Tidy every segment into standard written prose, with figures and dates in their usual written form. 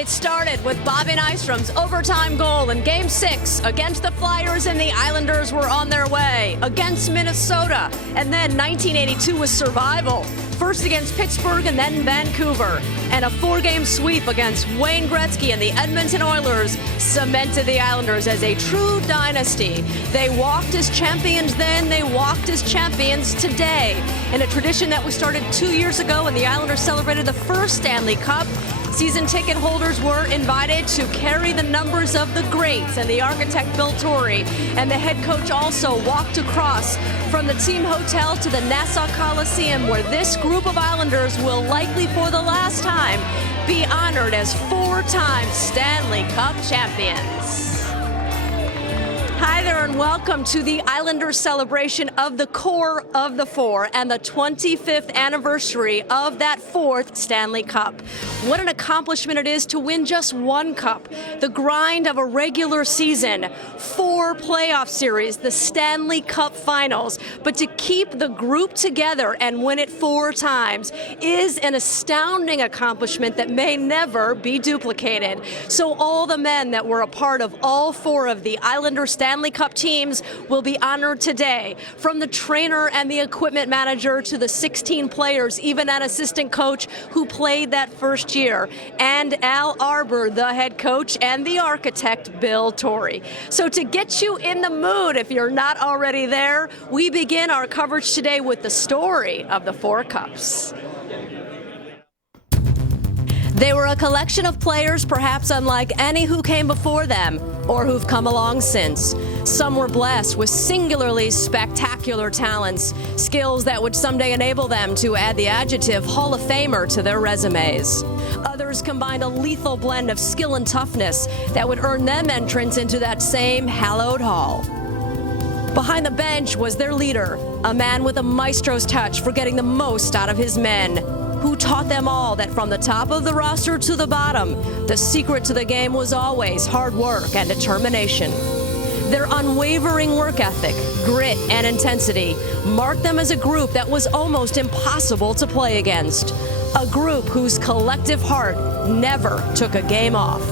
It started with Bobby Nystrom's overtime goal in Game 6 against the Flyers, and the Islanders were on their way against Minnesota. And then 1982 was survival. First against Pittsburgh and then Vancouver. And a 4-game sweep against Wayne Gretzky and the Edmonton Oilers cemented the Islanders as a true dynasty. They walked as champions then, they walked as champions today. In a tradition that was started 2 years ago when the Islanders celebrated the first Stanley Cup, season ticket holders were invited to carry the numbers of the greats, and the architect Bill Torrey and the head coach also walked across from the team hotel to the Nassau Coliseum, where this group of Islanders will likely for the last time be honored as 4-time Stanley Cup champions. Hi there and welcome to the Islanders celebration of the core of the four and the 25th anniversary of that 4th Stanley Cup. What an accomplishment it is to win just one cup, the grind of a regular season, 4 playoff series, the Stanley Cup finals, but to keep the group together and win it 4 times is an astounding accomplishment that may never be duplicated. So all the men that were a part of all 4 of the Islanders Stanley Cup teams will be honored today, from the trainer and the equipment manager to the 16 players, even an assistant coach who played that first year, and Al Arbor, the head coach, and the architect, Bill Torrey. So to get you in the mood, if you're not already there, we begin our coverage today with the story of the 4 Cups. They were a collection of players perhaps unlike any who came before them or who've come along since. Some were blessed with singularly spectacular talents, skills that would someday enable them to add the adjective Hall of Famer to their resumes. Others combined a lethal blend of skill and toughness that would earn them entrance into that same hallowed hall. Behind the bench was their leader, a man with a maestro's touch for getting the most out of his men, who taught them all that from the top of the roster to the bottom, the secret to the game was always hard work and determination. Their unwavering work ethic, grit, and intensity marked them as a group that was almost impossible to play against, a group whose collective heart never took a game off.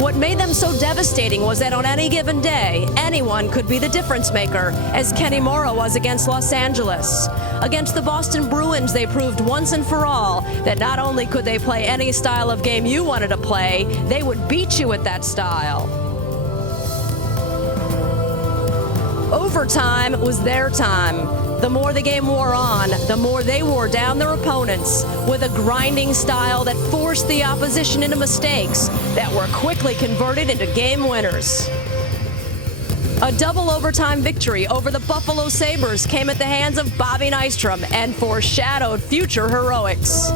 What made them so devastating was that on any given day, anyone could be the difference maker, as Kenny Morrow was against Los Angeles. Against the Boston Bruins, they proved once and for all that not only could they play any style of game you wanted to play, they would beat you at that style. Overtime was their time. The more the game wore on, the more they wore down their opponents with a grinding style that forced the opposition into mistakes that were quickly converted into game winners. A double overtime victory over the Buffalo Sabres came at the hands of Bobby Nystrom and foreshadowed future heroics.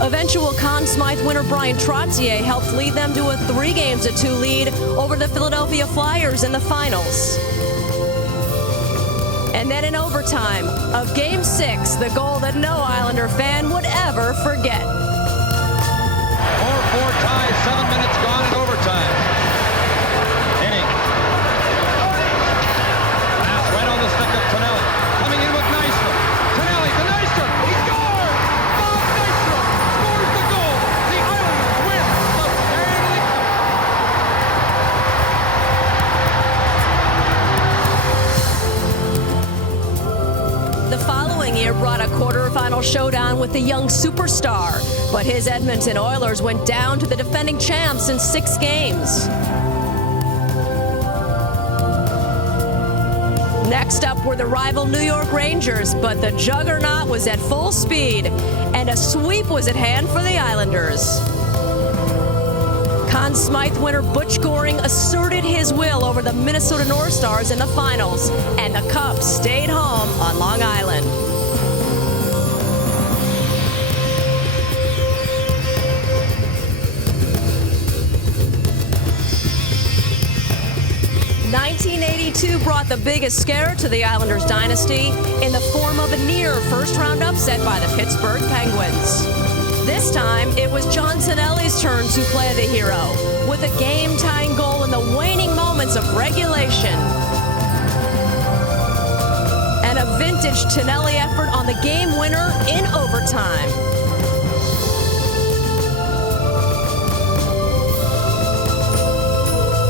Eventual Conn Smythe winner Brian Trottier helped lead them to a 3-2 lead over the Philadelphia Flyers in the finals. And then in overtime of Game 6, the goal that no Islander fan would ever forget. 4-4 tie, 7 minutes gone in overtime. Inning. Pass right on the stick of Tonelli. Coming in with Nystrom. Tonelli to Nystrom. He scored! Bob Nystrom scores the goal. The Islanders win the Stanley Cup. The following year brought a quarterfinal showdown with the young superstar, but his Edmonton Oilers went down to the defending champs in 6 games. Next up were the rival New York Rangers, but the juggernaut was at full speed, and a sweep was at hand for the Islanders. Conn Smythe winner Butch Goring asserted his will over the Minnesota North Stars in the finals, and the Cup stayed home on Long Island. '82 brought the biggest scare to the Islanders dynasty in the form of a near first-round upset by the Pittsburgh Penguins. This time, it was John Tonelli's turn to play the hero, with a game-tying goal in the waning moments of regulation. And a vintage Tonelli effort on the game winner in overtime.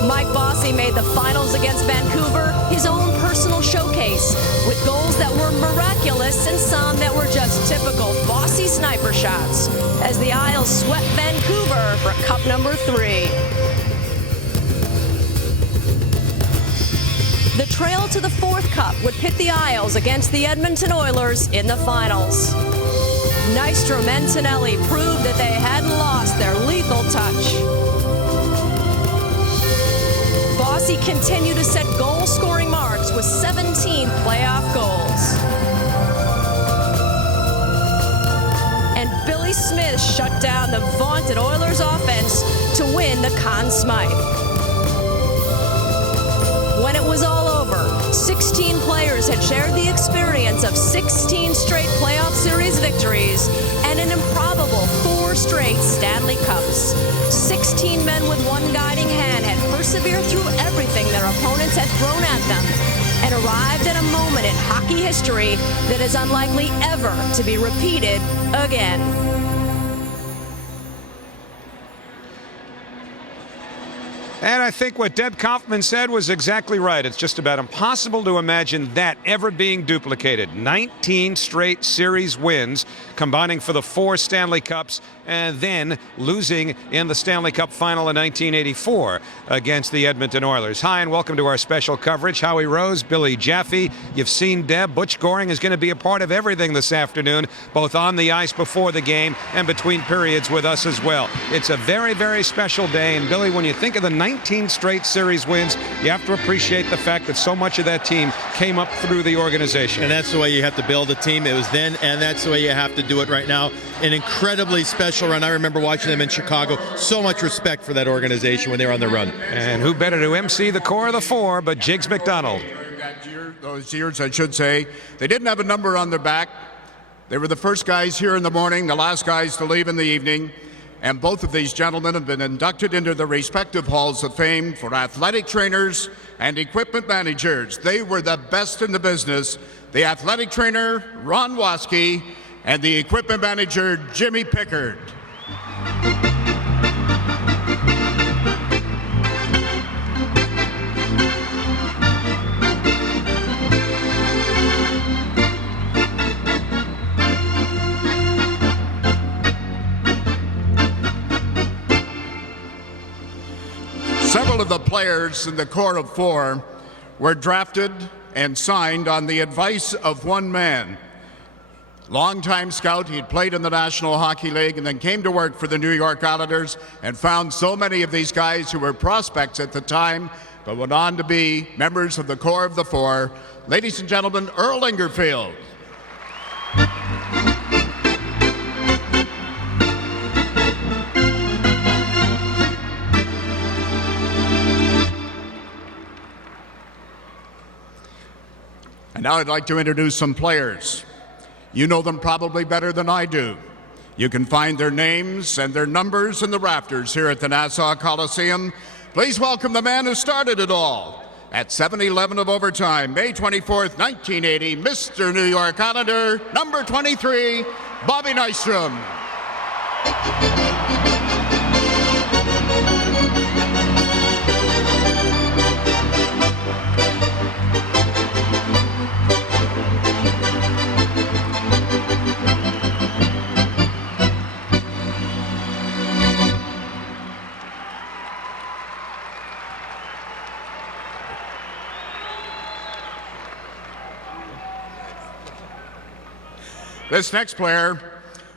Mike Bossy made the finals against Vancouver his own personal showcase, with goals that were miraculous and some that were just typical Bossy sniper shots, as the Isles swept Vancouver for cup number 3. The trail to the 4th cup would pit the Isles against the Edmonton Oilers in the finals. Nystrom and Tonelli proved that they hadn't lost their lethal touch. Bossy continued to set goal-scoring marks with 17 playoff goals. And Billy Smith shut down the vaunted Oilers offense to win the Conn Smythe. When it was all over, 16 players had shared the experience of 16 straight playoff series victories and an improbable 4 straight Stanley Cups. 16 men with one guiding hand had persevered through everything their opponents had thrown at them and arrived at a moment in hockey history that is unlikely ever to be repeated again. And I think what Deb Kaufman said was exactly right. It's just about impossible to imagine that ever being duplicated. 19 straight series wins, combining for the 4 Stanley Cups, and then losing in the Stanley Cup final in 1984 against the Edmonton Oilers. Hi, and welcome to our special coverage. Howie Rose, Billy Jaffe. You've seen Deb. Butch Goring is going to be a part of everything this afternoon, both on the ice before the game and between periods with us as well. It's a very, very special day. And Billy, when you think of the 19 straight series wins, you have to appreciate the fact that so much of that team came up through the organization. And that's the way you have to build a team. It was then, and that's the way you have to do it right now. An incredibly special run. I remember watching them in Chicago. So much respect for that organization when they were on the run. And who better to MC the core of the 4 but Jiggs McDonald? Those years, I should say, they didn't have a number on their back. They were the first guys here in the morning, the last guys to leave in the evening. And both of these gentlemen have been inducted into the respective halls of fame for athletic trainers and equipment managers. They were the best in the business. The athletic trainer, Ron Waske, and the equipment manager, Jimmy Pickard. Several of the players in the core of 4 were drafted and signed on the advice of one man. Longtime scout, he'd played in the National Hockey League and then came to work for the New York Islanders and found so many of these guys who were prospects at the time but went on to be members of the core of the 4. Ladies and gentlemen, Earl Ingerfield. And now I'd like to introduce some players. You know them probably better than I do. You can find their names and their numbers in the rafters here at the Nassau Coliseum. Please welcome the man who started it all. At 7:11 of overtime, May 24th, 1980, Mr. New York Islander, number 23, Bobby Nystrom. This next player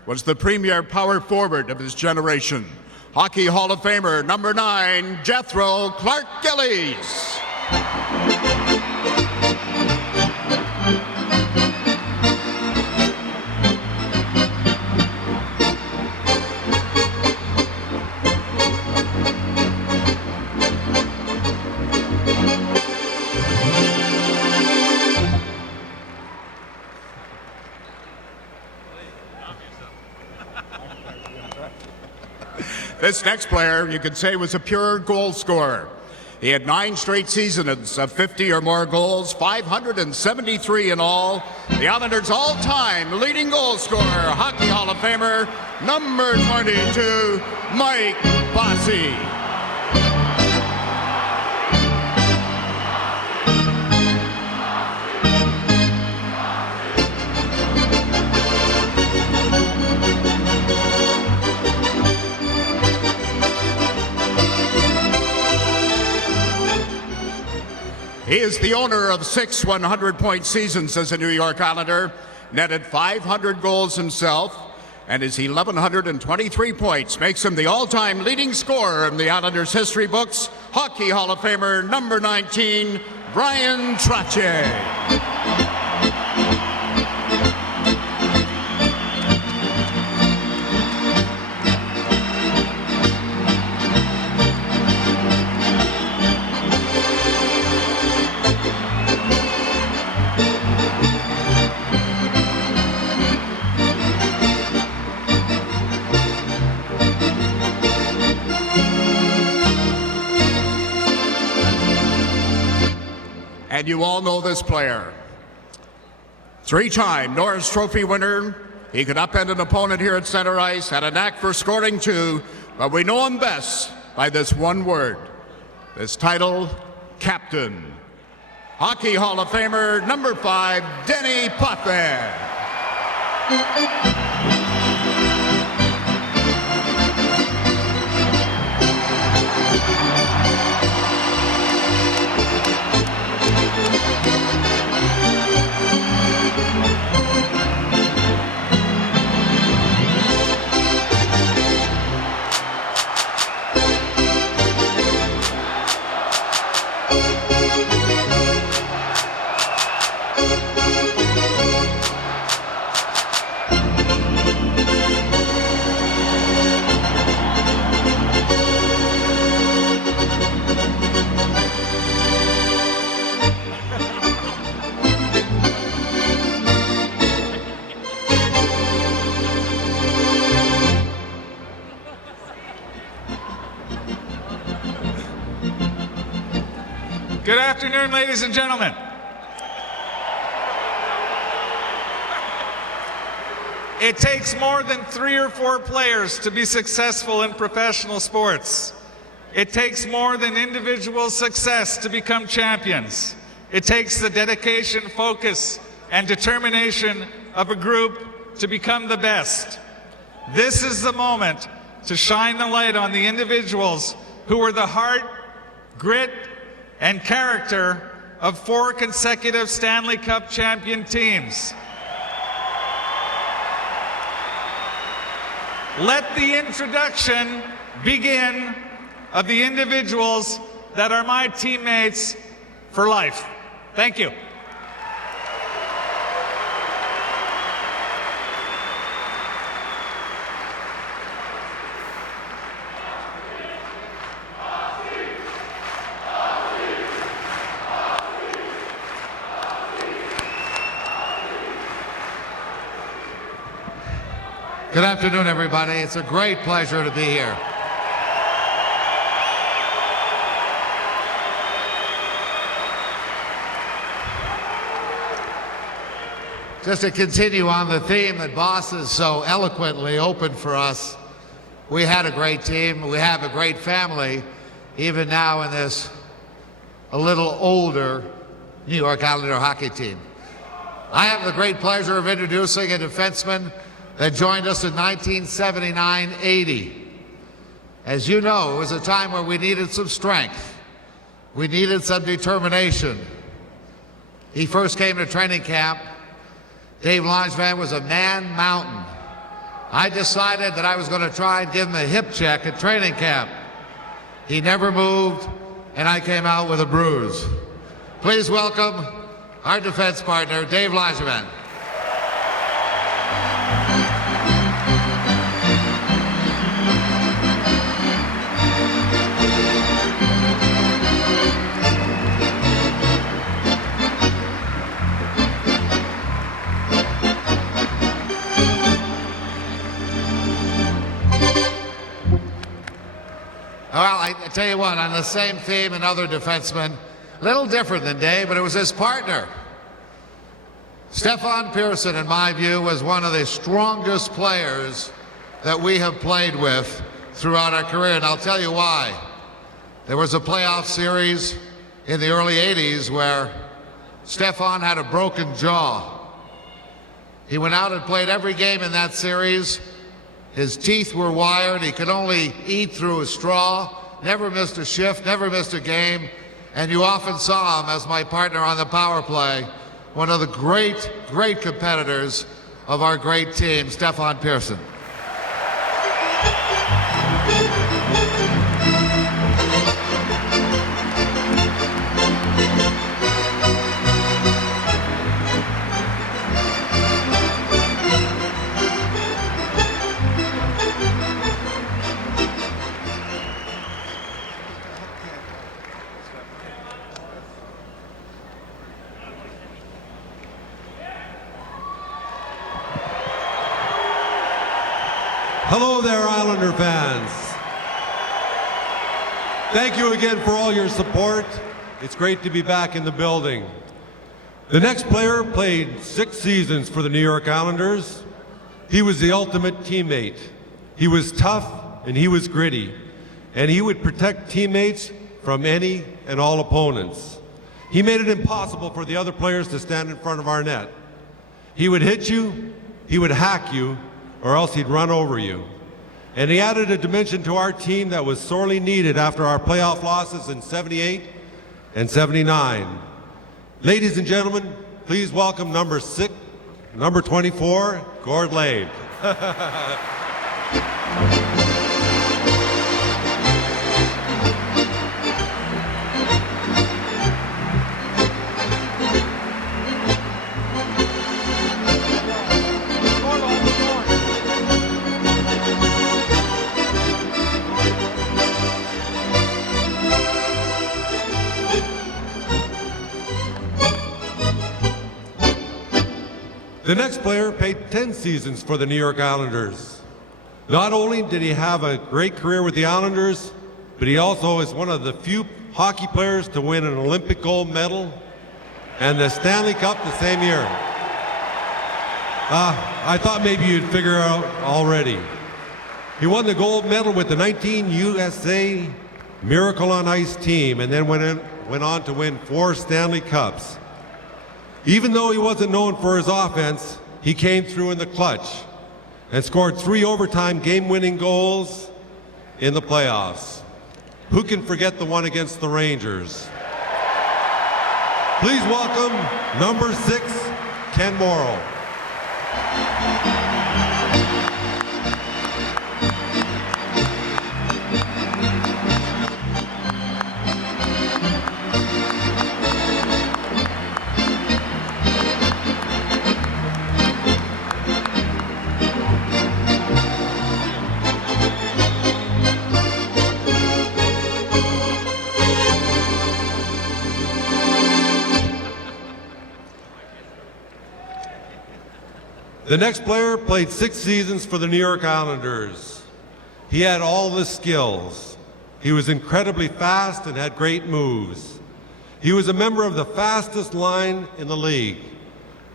was the premier power forward of his generation. Hockey Hall of Famer, number 9, Jethro Clark Gillies. This next player, you could say, was a pure goal scorer. He had 9 straight seasons of 50 or more goals, 573 in all. The Islanders' all-time leading goal scorer, Hockey Hall of Famer, number 22, Mike Bossy. He is the owner of 6 100-point seasons as a New York Islander, netted 500 goals himself, and his 1,123 points makes him the all-time leading scorer in the Islanders' history books. Hockey Hall of Famer number 19, Brian Trottier. And you all know this player. 3-time Norris Trophy winner. He could upend an opponent here at center ice, had a knack for scoring too, but we know him best by this one word. This title, Captain. Hockey Hall of Famer number 5, Denny Potvin. Good afternoon, ladies and gentlemen. It takes more than 3 or 4 players to be successful in professional sports. It takes more than individual success to become champions. It takes the dedication, focus, and determination of a group to become the best. This is the moment to shine the light on the individuals who were the heart, grit, and character of 4 consecutive Stanley Cup champion teams. Let the introduction begin of the individuals that are my teammates for life. Thank you. Good afternoon, everybody. It's a great pleasure to be here. Just to continue on the theme that bosses so eloquently opened for us, we had a great team. We have a great family, even now in this a little older New York Islander hockey team. I have the great pleasure of introducing a defenseman that joined us in 1979-80. As you know, it was a time where we needed some strength. We needed some determination. He first came to training camp. Dave Langevin was a man mountain. I decided that I was going to try and give him a hip check at training camp. He never moved, and I came out with a bruise. Please welcome our defense partner, Dave Langevin. Well, I tell you what, on the same theme, another defenseman, a little different than Dave, but it was his partner. Stefan Pearson, in my view, was one of the strongest players that we have played with throughout our career, and I'll tell you why. There was a playoff series in the early 80s where Stefan had a broken jaw. He went out and played every game in that series. His teeth were wired. He could only eat through a straw, never missed a shift, never missed a game. and you often saw him as my partner on the power play, one of the great, great competitors of our great team, Stefan Pearson. Hello there, Islander fans. Thank you again for all your support. It's great to be back in the building. The next player played 6 seasons for the New York Islanders. He was the ultimate teammate. He was tough and he was gritty, and he would protect teammates from any and all opponents. He made it impossible for the other players to stand in front of our net. He would hit you, he would hack you, or else he'd run over you. And he added a dimension to our team that was sorely needed after our playoff losses in '78 and '79. Ladies and gentlemen, please welcome number 24, Gord Lave. The next player played 10 seasons for the New York Islanders. Not only did he have a great career with the Islanders, but he also is one of the few hockey players to win an Olympic gold medal and the Stanley Cup the same year. I thought maybe you'd figure it out already. He won the gold medal with the 19 USA Miracle on Ice team, and then went on to win 4 Stanley Cups. Even though he wasn't known for his offense, he came through in the clutch and scored 3 overtime game-winning goals in the playoffs. Who can forget the one against the Rangers? Please welcome number 6, Ken Morrow. The next player played 6 seasons for the New York Islanders. He had all the skills. He was incredibly fast and had great moves. He was a member of the fastest line in the league,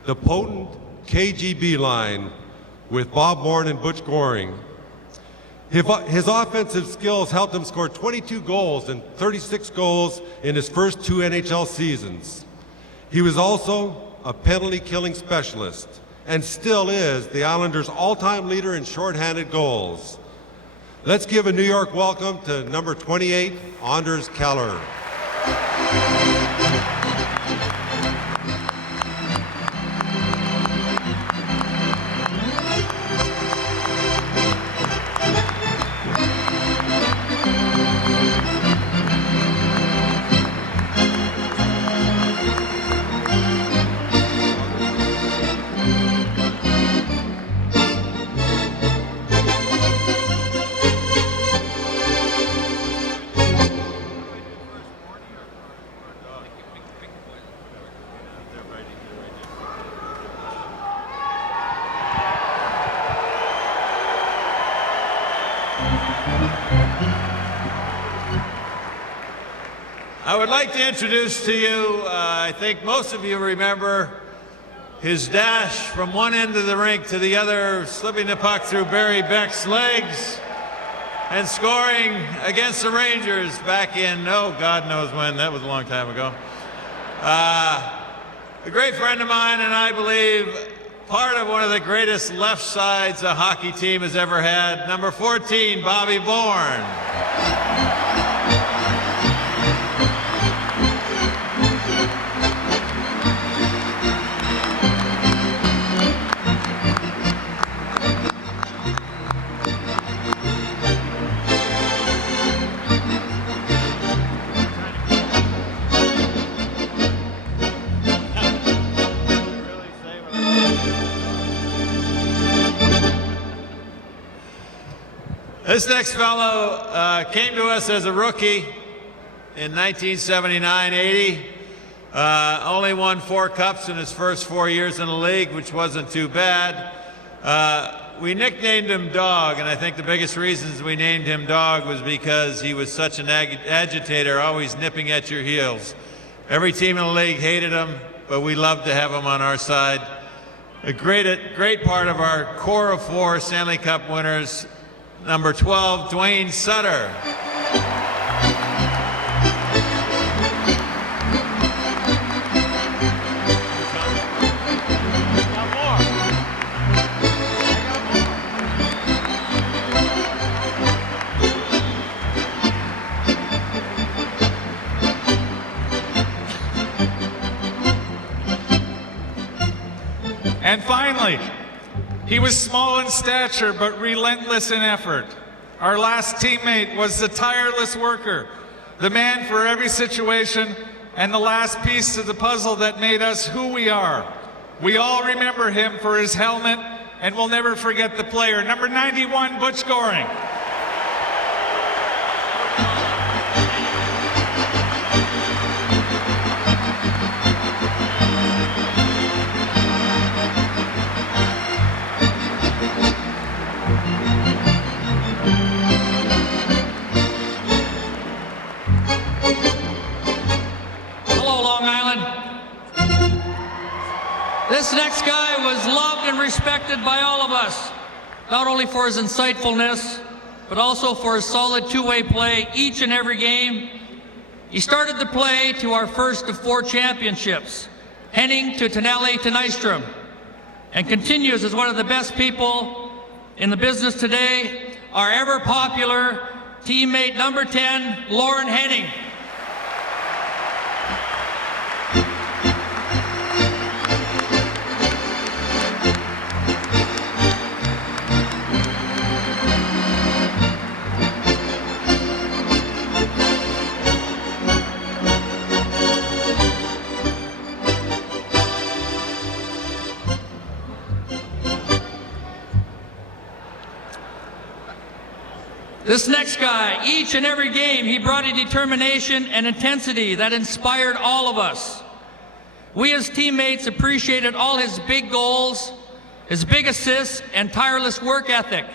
the potent KGB line with Bob Bourne and Butch Goring. His offensive skills helped him score 22 goals and 36 goals in his first 2 NHL seasons. He was also a penalty-killing specialist, and still is the Islanders' all-time leader in shorthanded goals. Let's give a New York welcome to number 28, Anders Keller. I would like to introduce to you, I think most of you remember his dash from one end of the rink to the other, slipping the puck through Barry Beck's legs and scoring against the Rangers back in, oh, God knows when, that was a long time ago. A great friend of mine, and I believe part of one of the greatest left sides a hockey team has ever had, number 14, Bobby Bourne. This next fellow came to us as a rookie in 1979-80. Only won 4 cups in his first 4 years in the league, which wasn't too bad. We nicknamed him Dog, and I think the biggest reasons we named him Dog was because he was such an agitator, always nipping at your heels. Every team in the league hated him, but we loved to have him on our side. A great part of our core of 4 Stanley Cup winners, number 12, Dwayne Sutter. And finally, he was small in stature but relentless in effort. Our last teammate was the tireless worker, the man for every situation, and the last piece of the puzzle that made us who we are. We all remember him for his helmet, and we'll never forget the player, number 91, Butch Goring. This next guy was loved and respected by all of us, not only for his insightfulness, but also for his solid two-way play each and every game. He started the play to our first of 4 championships, Henning to Tonelli to Nystrom, and continues as one of the best people in the business today, our ever-popular teammate number 10, Lauren Henning. This next guy, each and every game, he brought a determination and intensity that inspired all of us. We as teammates appreciated all his big goals, his big assists, and tireless work ethic.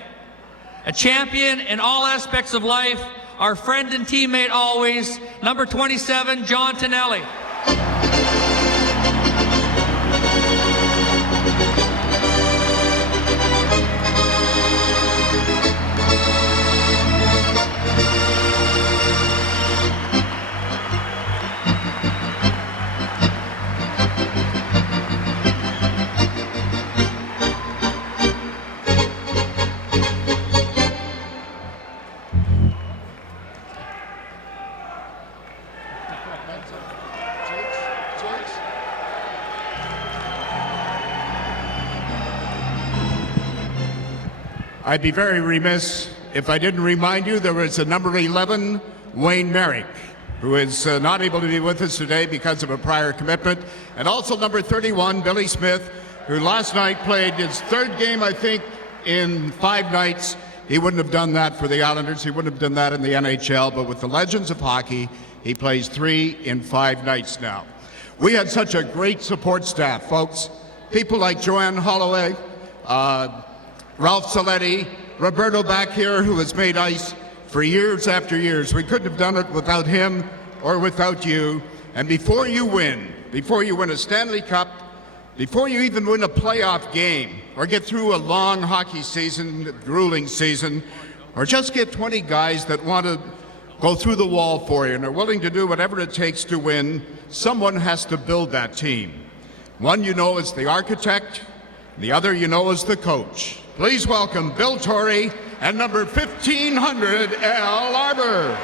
A champion in all aspects of life, our friend and teammate always, number 27, John Tonelli. I'd be very remiss if I didn't remind you there was a number 11, Wayne Merrick, who is not able to be with us today because of a prior commitment, and also number 31, Billy Smith, who last night played his 3rd game, I think, in 5 nights. He wouldn't have done that for the Islanders. He wouldn't have done that in the NHL, but with the legends of hockey, he plays 3 in 5 nights now. We had such a great support staff, folks. People like Joanne Holloway, Ralph Saletti, Roberto back here, who has made ice for years after years. We couldn't have done it without him or without you. And before you win a Stanley Cup, before you even win a playoff game or get through a long hockey season, a grueling season, or just get 20 guys that want to go through the wall for you and are willing to do whatever it takes to win, someone has to build that team. One you know is the architect, the other you know is the coach. Please welcome Bill Torrey and number 1500, Al Arbor.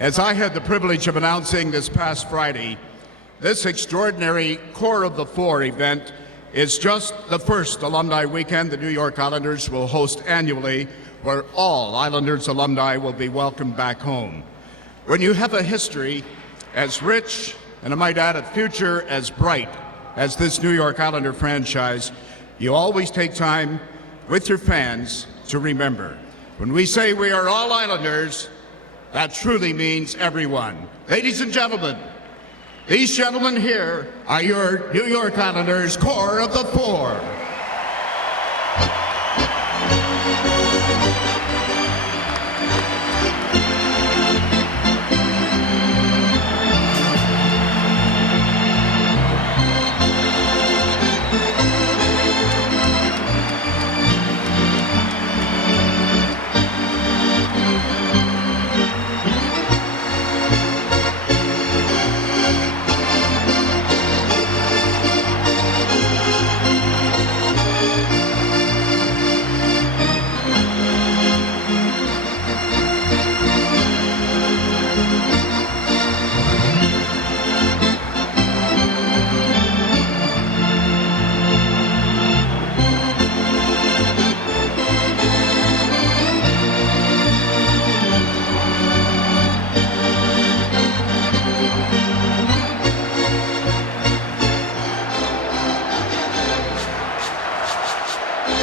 As I had the privilege of announcing this past Friday, this extraordinary Core of the Four event is just the first alumni weekend the New York Islanders will host annually, where all Islanders alumni will be welcomed back home. When you have a history as rich, and I might add a future as bright as this New York Islander franchise, you always take time with your fans to remember. When we say we are all Islanders, that truly means everyone. Ladies and gentlemen, these gentlemen here are your New York Islanders Core of the Four.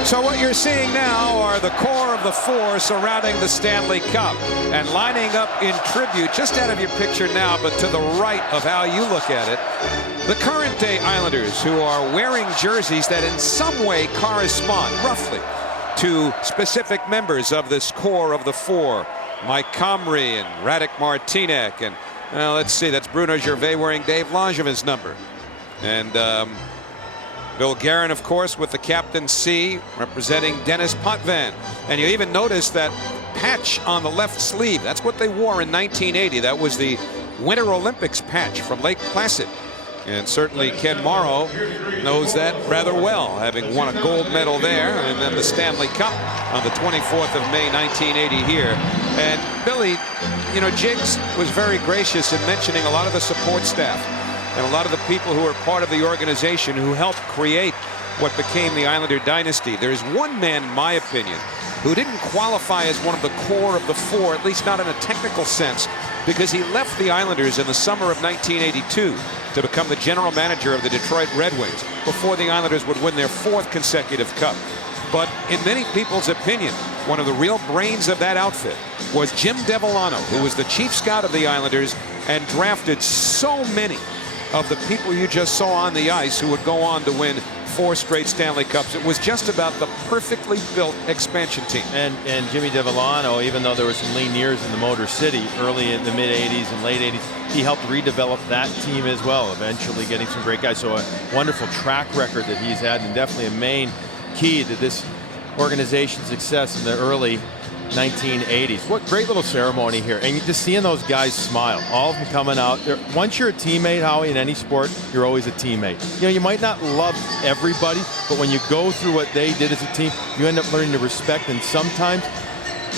So what you're seeing now are the core of the four surrounding the Stanley Cup and lining up in tribute just out of your picture now, but to the right of how you look at it, the current day Islanders who are wearing jerseys that in some way correspond roughly to specific members of this core of the four. Mike Comrie and Radek Martinek, and let's see, that's Bruno Gervais wearing Dave Langevin's number. And Bill Guerin, of course, with the Captain C representing Dennis Potvin. And you even notice that patch on the left sleeve. That's what they wore in 1980. That was the Winter Olympics patch from Lake Placid. And certainly Ken Morrow knows that rather well, having won a gold medal there and then the Stanley Cup on the 24th of May 1980 here. And Billy, you know, Jiggs was very gracious in mentioning a lot of the support staff and a lot of the people who are part of the organization who helped create what became the Islander dynasty. There's one man, in my opinion, who didn't qualify as one of the core of the four, at least not in a technical sense, because he left the Islanders in the summer of 1982 to become the general manager of the Detroit Red Wings before the Islanders would win their fourth consecutive cup. But in many people's opinion, one of the real brains of that outfit was Jim Devellano, who was the chief scout of the Islanders and drafted so many of the people you just saw on the ice who would go on to win 4 straight Stanley Cups. It was just about the perfectly built expansion team. And Jimmy Devellano, even though there were some lean years in the Motor City early in the mid-'80s and late '80s, he helped redevelop that team as well, eventually getting some great guys. So a wonderful track record that he's had, and definitely a main key to this organization's success in the early 1980s. What great little ceremony here, and just seeing those guys smile, all of them coming out there. Once you're a teammate, Howie, in any sport, you're always a teammate. You know, you might not love everybody, but when you go through what they did as a team, you end up learning to respect, and sometimes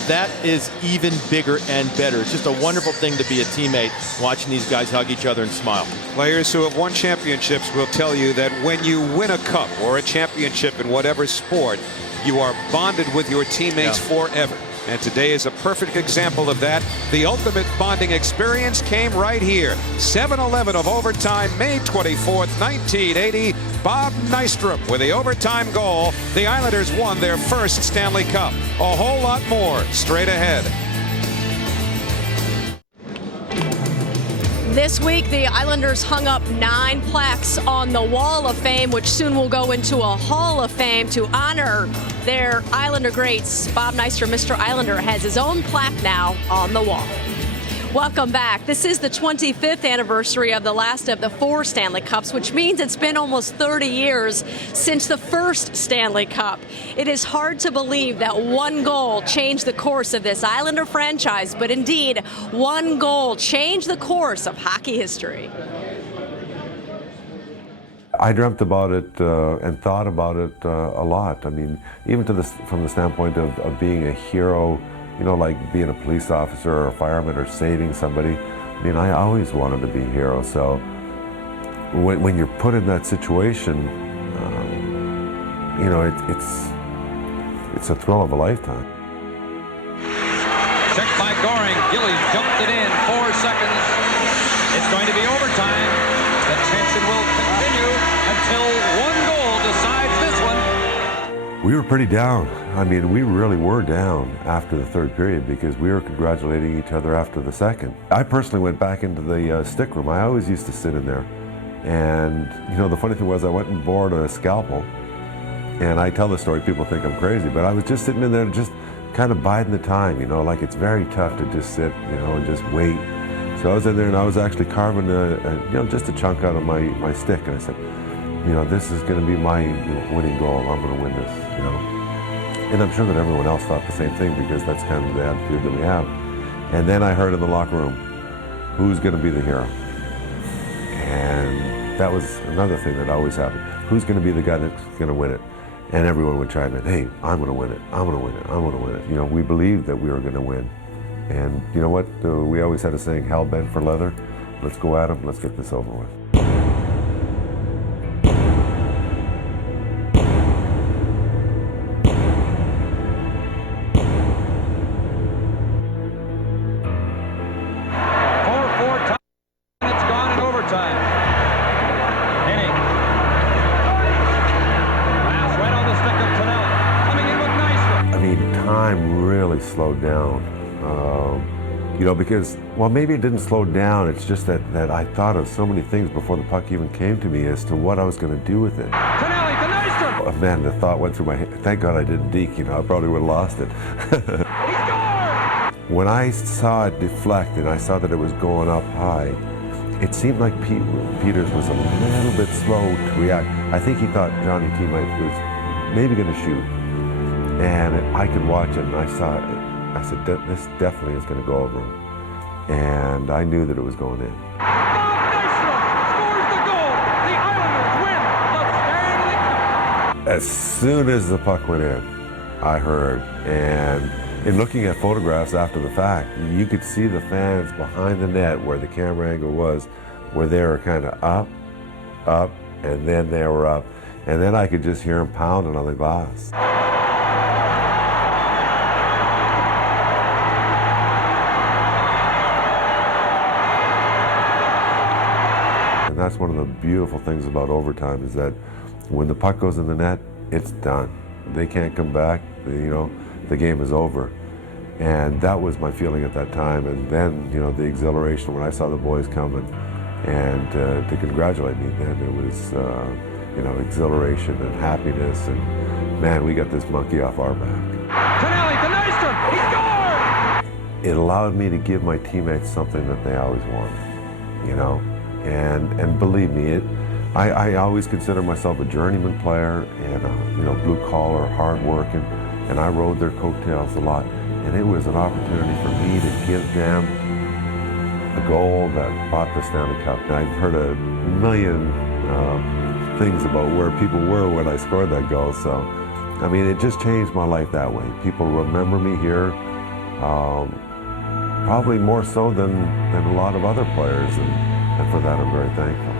that is even bigger and better. It's just a wonderful thing to be a teammate, watching these guys hug each other and smile. Players who have won championships will tell you that when you win a cup or a championship in whatever sport, you are bonded with your teammates forever. And today is a perfect example of that. The ultimate bonding experience came right here. 7-11 of overtime, May 24th, 1980. Bob Nystrom with the overtime goal. The Islanders won their first Stanley Cup. A whole lot more straight ahead. This week, the Islanders hung up 9 plaques on the Wall of Fame, which soon will go into a Hall of Fame to honor their Islander greats. Bob Nystrom, Mr. Islander, has his own plaque now on the wall. Welcome back. This is the 25th anniversary of the last of the 4 Stanley Cups, which means it's been almost 30 years since the first Stanley Cup. It is hard to believe that one goal changed the course of this Islander franchise, but indeed, one goal changed the course of hockey history. I dreamt about it and thought about it a lot. I mean, even from the standpoint of being a hero you know, like being a police officer or a fireman or saving somebody. I mean, I always wanted to be a hero. So when you're put in that situation, you know, it's a thrill of a lifetime. Checked by Goring. Gillies jumped it in. 4 seconds. It's going to be overtime. The tension will continue until one goal decides this one. We were pretty down. I mean, we really were down after the third period because we were congratulating each other after the second. I personally went back into the stick room. I always used to sit in there. And, you know, the funny thing was I went and bought a scalpel. And I tell this story, people think I'm crazy, but I was just sitting in there just kind of biding the time, you know, like it's very tough to just sit, you know, and just wait. So I was in there and I was actually carving you know, just a chunk out of my stick. And I said, you know, this is going to be my winning goal. I'm going to win this, you know. And I'm sure that everyone else thought the same thing because that's kind of the attitude that we have. And then I heard in the locker room, who's going to be the hero? And that was another thing that always happened. Who's going to be the guy that's going to win it? And everyone would chime in, hey, I'm going to win it, I'm going to win it, I'm going to win it. You know, we believed that we were going to win. And you know what? We always had a saying, hell bent for leather. Let's go at them, let's get this over with. Slowed down, you know, because, well, maybe it didn't slow down. It's just that I thought of so many things before the puck even came to me as to what I was going to do with it. Tonelli to Nystrom. Oh, man, the thought went through my head. Thank God I didn't deke, you know, I probably would have lost it. He scored! When I saw it deflect and I saw that it was going up high, it seemed like Peters was a little bit slow to react. I think he thought Johnny T was maybe going to shoot. And I could watch it, and I saw it. I said, this definitely is going to go over him. And I knew that it was going in. Nystrom scores the goal. The Islanders win the Stanley Cup. As soon as the puck went in, I heard. And in looking at photographs after the fact, you could see the fans behind the net where the camera angle was, where they were kind of up, and then they were up. And then I could just hear them pounding on the glass. That's one of the beautiful things about overtime is that when the puck goes in the net, it's done. They can't come back, you know, the game is over. And that was my feeling at that time. And then, you know, the exhilaration when I saw the boys coming and to congratulate me, then it was, you know, exhilaration and happiness. And man, we got this monkey off our back. Tonelli to Nystrom. He scored! It allowed me to give my teammates something that they always wanted, you know. And believe me, I always consider myself a journeyman player and you know, blue collar, hard working, and I rode their coattails a lot. And it was an opportunity for me to give them a goal that brought the Stanley Cup. And I've heard a million things about where people were when I scored that goal. So, I mean, it just changed my life that way. People remember me here, probably more so than a lot of other players. And for that, I'm very thankful.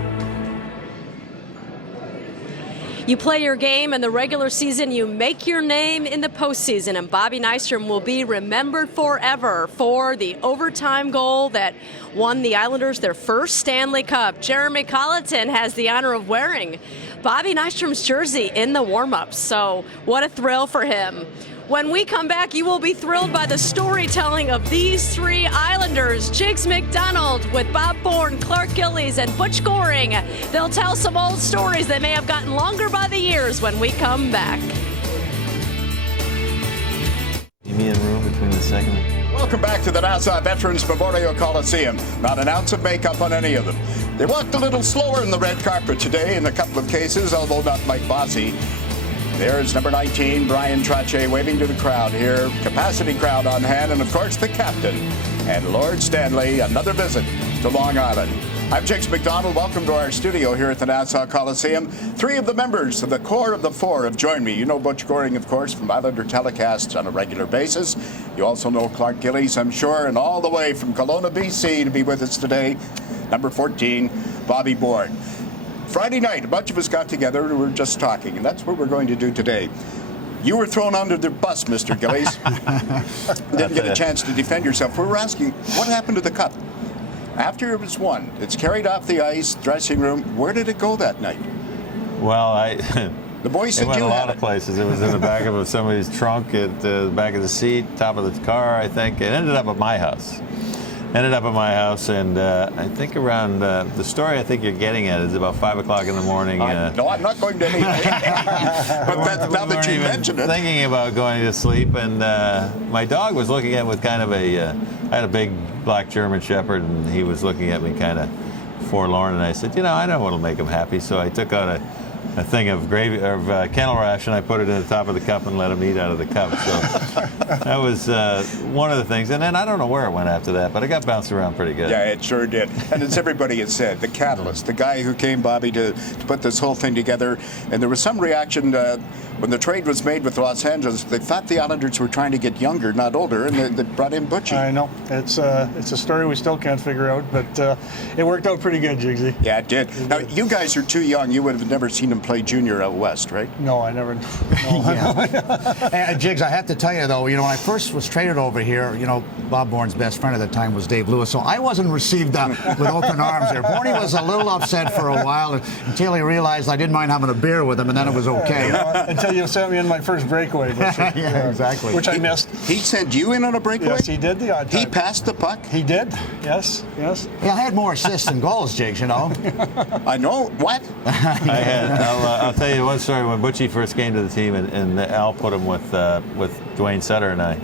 You play your game in the regular season, you make your name in the postseason, and Bobby Nystrom will be remembered forever for the overtime goal that won the Islanders their first Stanley Cup. Jeremy Colleton has the honor of wearing Bobby Nystrom's jersey in the warm-ups, so what a thrill for him. When we come back, you will be thrilled by the storytelling of these three Islanders. Jigs McDonald with Bob Bourne, Clark Gillies, and Butch Goring. They'll tell some old stories that may have gotten longer by the years when we come back. Give me a room between the second and... Welcome back to the Nassau Veterans Memorial Coliseum. Not an ounce of makeup on any of them. They walked a little slower in the red carpet today in a couple of cases, although not Mike Bossy. There's number 19, Brian Trottier, waving to the crowd here. Capacity crowd on hand, and of course the captain. And Lord Stanley, another visit to Long Island. I'm James McDonald. Welcome to our studio here at the Nassau Coliseum. 3 of the members of the core of the 4 have joined me. You know Butch Goring, of course, from Islander telecasts on a regular basis. You also know Clark Gillies, I'm sure, and all the way from Kelowna, BC, to be with us today, number 14, Bobby Bourne. Friday night, a bunch of us got together and we were just talking, and that's what we're going to do today. You were thrown under the bus, Mr. Gillies. Didn't get a chance to defend yourself. We were asking, what happened to the cup? After it was won, it's carried off the ice, dressing room. Where did it go that night? Well, The boys said it went you a had lot of places. It was in the back of somebody's trunk, at the back of the seat, top of the car, I think. It ended up at my house. And I think around the story I think you're getting at is about 5 o'clock in the morning. No, I'm not going to anything. But now that you mentioned it. Thinking about going to sleep, and my dog was looking at me with kind of I had a big black German Shepherd, and he was looking at me kind of forlorn, and I said, I know what'll make him happy. So I took out a thing of kennel rash, and I put it in the top of the cup and let him eat out of the cup. So that was one of the things. And then I don't know where it went after that, but it got bounced around pretty good. Yeah, it sure did. And as everybody has said, the catalyst, the guy who came, Bobby, to put this whole thing together. And there was some reaction when the trade was made with Los Angeles. They thought the Islanders were trying to get younger, not older, and they brought in Butchie. I know. It's a story we still can't figure out, but it worked out pretty good, Jigsy. Yeah, it did. Now, you guys are too young. You would have never seen him play junior out west, right? No, I never. And Jigs, I have to tell you, though, when I first was traded over here, Bob Bourne's best friend at the time was Dave Lewis, so I wasn't received with open arms there. Bourne was a little upset for a while until he realized I didn't mind having a beer with him, and then it was okay. Until you sent me in my first breakaway. Yeah, exactly. Which I missed. He sent you in on a breakaway? Yes, he did the odd time. He passed the puck? He did, yes. Yeah, I had more assists than goals, Jigs, I know. What? I'll tell you one story. When Butchie first came to the team, and Al put him with Dwayne Sutter and I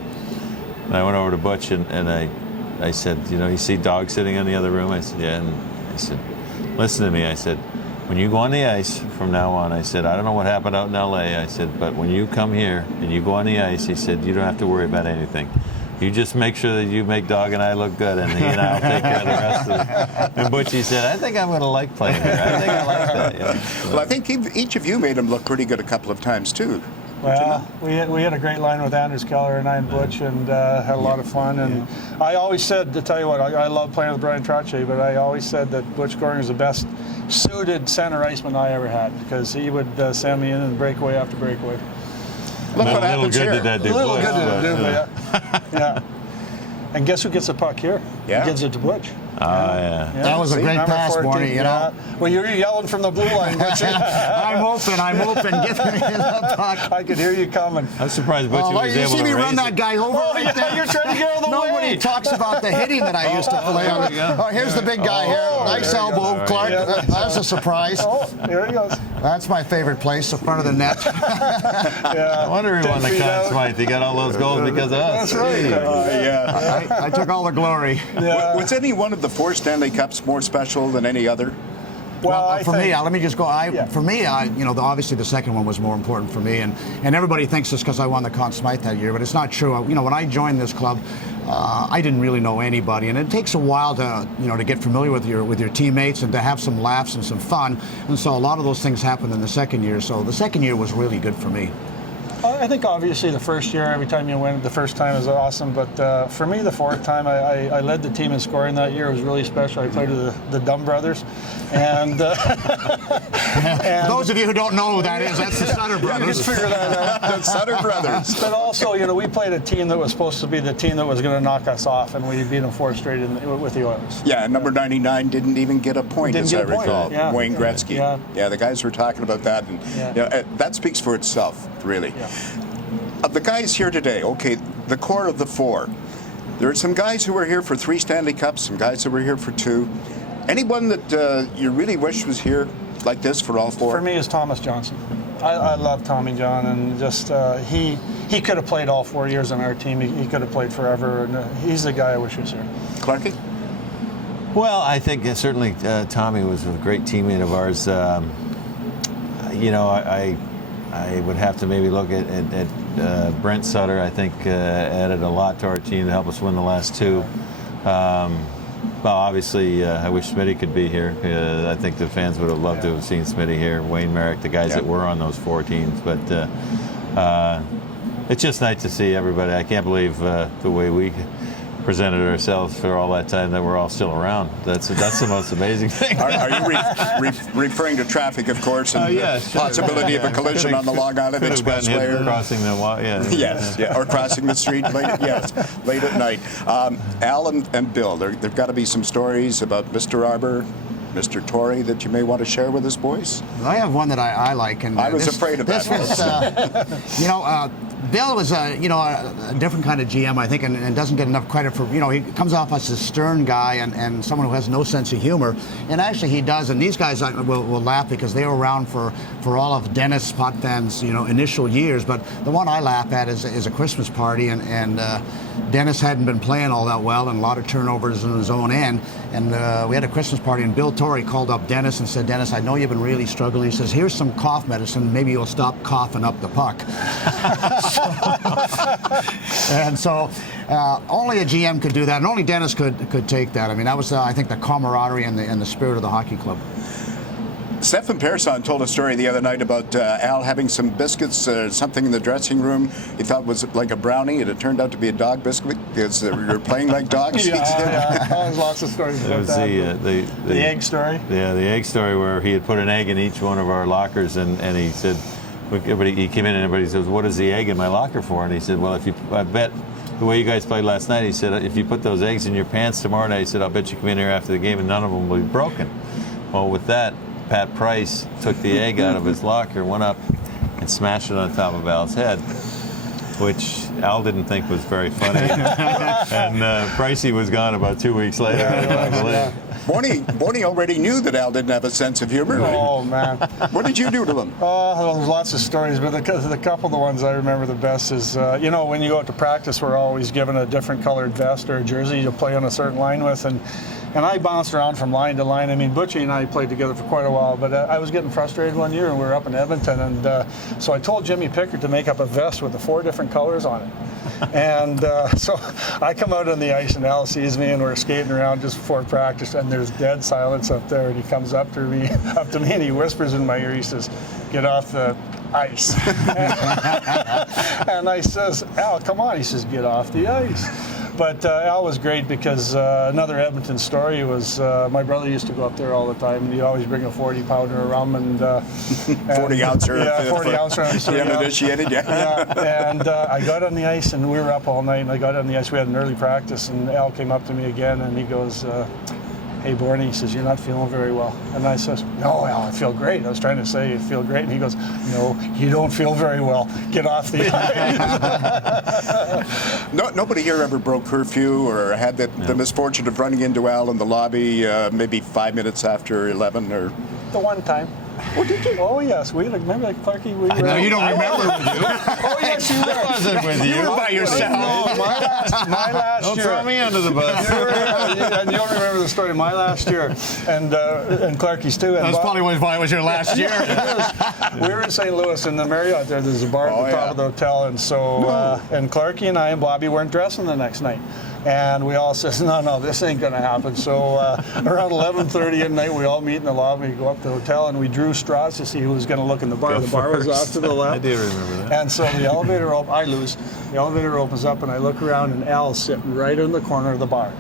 went over to Butch and I said, you see Dog sitting in the other room? I said, yeah. And I said, listen to me. I said, when you go on the ice from now on, I said, I don't know what happened out in L.A. I said, but when you come here and you go on the ice, he said, you don't have to worry about anything. You just make sure that you make Dog and I look good, and he and I will take care of the rest of it. And Butchie said, I think I'm going to like playing here. I think I like that. Yeah. So. Well, I think each of you made him look pretty good a couple of times, too. Well, we had a great line with Anders Keller and I and Butch, and had a lot of fun. And I always said, to tell you what, I love playing with Brian Trottier, but I always said that Butch Goring was the best suited center iceman I ever had, because he would send me in breakaway after breakaway. Look what happens here. A little good did that do, yeah. And guess who gets the puck here? Yeah. He gives it to Butch. Yeah. That was a great pass, Barney, Well, you're yelling from the blue line, Butch. I'm open. Give me the puck. I could hear you coming. I'm surprised Butchie was able to You see me run that guy over right there? You're trying to get out of the way. Nobody talks about the hitting that I used to play on. Oh, here's the big guy here. Nice elbow, Clark. That's a surprise. Oh, here he goes. That's my favorite place, the front of the net. I wonder who won the Conn Smythe. He got all those goals because of us. That's right. I took all the glory. Yeah. Was any one of the 4 Stanley Cups more special than any other? Well, for me, let me just go. For me, obviously the second one was more important for me, and everybody thinks it's because I won the Conn Smythe that year, but it's not true. When I joined this club, I didn't really know anybody, and it takes a while to get familiar with your teammates and to have some laughs and some fun, and so a lot of those things happened in the second year. So the second year was really good for me. I think obviously the first year, every time you win, the first time is awesome. But for me, the fourth time, I led the team in scoring that year. It was really special. I played with the Dumb Brothers. And, and those of you who don't know who that is, that's the Sutter Brothers. Just figure that out. The Sutter Brothers. But also, we played a team that was supposed to be the team that was going to knock us off, and we beat them 4 straight with the Oilers. Yeah, number 99 didn't even get a point, as I recall. Yeah. Wayne Gretzky. Yeah, the guys were talking about that, and that speaks for itself, really. Yeah. Of the guys here today, okay, the core of the 4. There are some guys who were here for 3 Stanley Cups, some guys who were here for 2. Anyone that you really wish was here like this for all 4? For me, is Thomas Johnson. I love Tommy John, and just he could have played all 4 years on our team. He could have played forever, and he's the guy I wish was here. Clarky? Well, I think certainly Tommy was a great teammate of ours. I would have to maybe look at Brent Sutter. I think added a lot to our team to help us win the last 2. Well, obviously, I wish Smitty could be here. I think the fans would have loved to have seen Smitty here. Wayne Merrick, the guys that were on those 4 teams. But it's just nice to see everybody. I can't believe the way we presented ourselves for all that time that we're all still around. That's the most amazing thing. Are you referring to traffic, of course, and the possibility of a collision on the Long Island Expressway? Or crossing the Yes, or crossing the street late at night. Al and Bill, there've got to be some stories about Mr. Arbor, Mr. Torrey that you may want to share with us, boys. I have one that I like, and I was afraid of that. This was, Bill was a different kind of GM, I think, and doesn't get enough credit for, he comes off as a stern guy and someone who has no sense of humor. And actually he does, and these guys will laugh because they were around for all of Dennis Potvin's, initial years. But the one I laugh at is a Christmas party, and Dennis hadn't been playing all that well and a lot of turnovers in his own end. And we had a Christmas party, and Bill Torrey called up Dennis and said, "Dennis, I know you've been really struggling." He says, "Here's some cough medicine. Maybe you'll stop coughing up the puck." And so only a GM could do that, and only Dennis could take that. I mean, that was, I think, the camaraderie and the spirit of the hockey club. Stefan Persson told a story the other night about Al having some biscuits, something in the dressing room he thought was like a brownie, and it turned out to be a dog biscuit because they were playing like dogs. There's lots of stories about that. The egg story? Yeah, the egg story where he had put an egg in each one of our lockers, and he said, he came in and everybody says, "What is the egg in my locker for?" And he said, "Well, I bet the way you guys played last night," he said, "if you put those eggs in your pants tomorrow night," he said, "I'll bet you come in here after the game and none of them will be broken." Well, with that, Pat Price took the egg out of his locker, went up and smashed it on top of Al's head, which Al didn't think was very funny. And Pricey was gone about 2 weeks later. Borny already knew that Al didn't have a sense of humor. Oh, man. What did you do to him? Oh, there's lots of stories, but the couple of the ones I remember the best is, when you go out to practice, we're always given a different colored vest or a jersey to play on a certain line with, and I bounced around from line to line. I mean, Butchie and I played together for quite a while, but I was getting frustrated one year, and we were up in Edmonton, and so I told Jimmy Pickard to make up a vest with the 4 different colors on it. And so I come out on the ice, and Al sees me, and we're skating around just before practice, and there's dead silence up there, and he comes up to me, and he whispers in my ear, he says, "Get off the ice." And I says, "Al, come on." He says, "Get off the ice." But Al was great because another Edmonton story was my brother used to go up there all the time, and he'd always bring a 40-pounder of rum and 40-ouncer. Yeah, 40-ouncer. The uninitiated, And I got on the ice, and we were up all night, and I got on the ice. We had an early practice, and Al came up to me again, and he goes, "Hey, Borny," he says, "you're not feeling very well." And I says, "No, Al, I feel great." I was trying to say, "You feel great." And he goes, "No, you don't feel very well. Get off the ice." Nobody here ever broke curfew or had the misfortune of running into Al in the lobby maybe 5 minutes after 11 or... The one time. Oh, did you? Oh, yes. Remember that, Clarky? No, you don't remember. Oh, yes, you were. I wasn't with you. You were by yourself. No, my last Don't year. throw me under the bus. And you don't remember the story. My last year, and Clarky's too. That's probably why it was your last year. We were in St. Louis in the Marriott there. There's a bar at the top of the hotel, and so and Clarky and I and Bobby weren't dressing the next night. And we all says, no, this ain't going to happen. So around 11:30 at night, we all meet in the lobby, go up to the hotel, and we drew straws to see who was going to look in the bar. The bar was off to the left. I do remember that. And so the elevator I lose. The elevator opens up, and I look around, and Al's sitting right in the corner of the bar.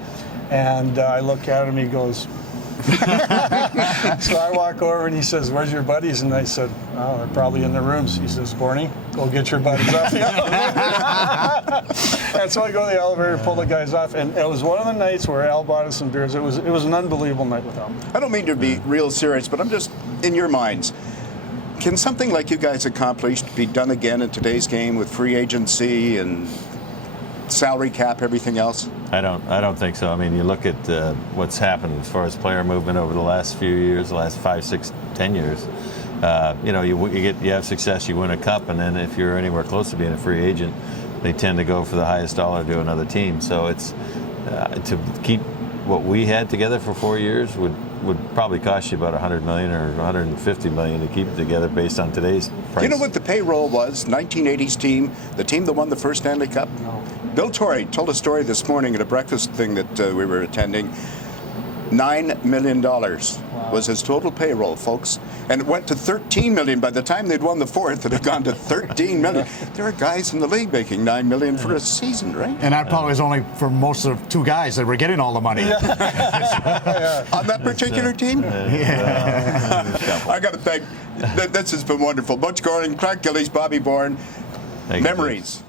And I look at him, he goes... So I walk over, and he says, "Where's your buddies?" And I said, "Oh, they're probably in their rooms." He says, "Borny, go get your buddies off the elevator." And so I go to the elevator, pull the guys off, and it was one of the nights where Al bought us some beers. It was an unbelievable night with Al. I don't mean to be real serious, but I'm just, in your minds, can something like you guys accomplished be done again in today's game with free agency and salary cap, everything else? I don't think so. I mean, you look at what's happened as far as player movement over the last few years, the last 5, 6, 10 years. You have success, you win a cup, and then if you're anywhere close to being a free agent, they tend to go for the highest dollar to another team. So it's to keep what we had together for 4 years would probably cost you about $100 million or $150 million to keep it together based on today's price. Do you know what the payroll was? 1980s team, the team that won the first Stanley Cup? No. Bill Torrey told a story this morning at a breakfast thing that we were attending. $9 million was his total payroll, folks. And it went to $13 million. By the time they'd won the fourth, it had gone to $13 million. There are guys in the league making $9 million for a season, right? And that probably was only for most of 2 guys that were getting all the money. On that particular team? I got to thank, this has been wonderful. Butch Goring, Clark Gillies, Bobby Bourne. Memories.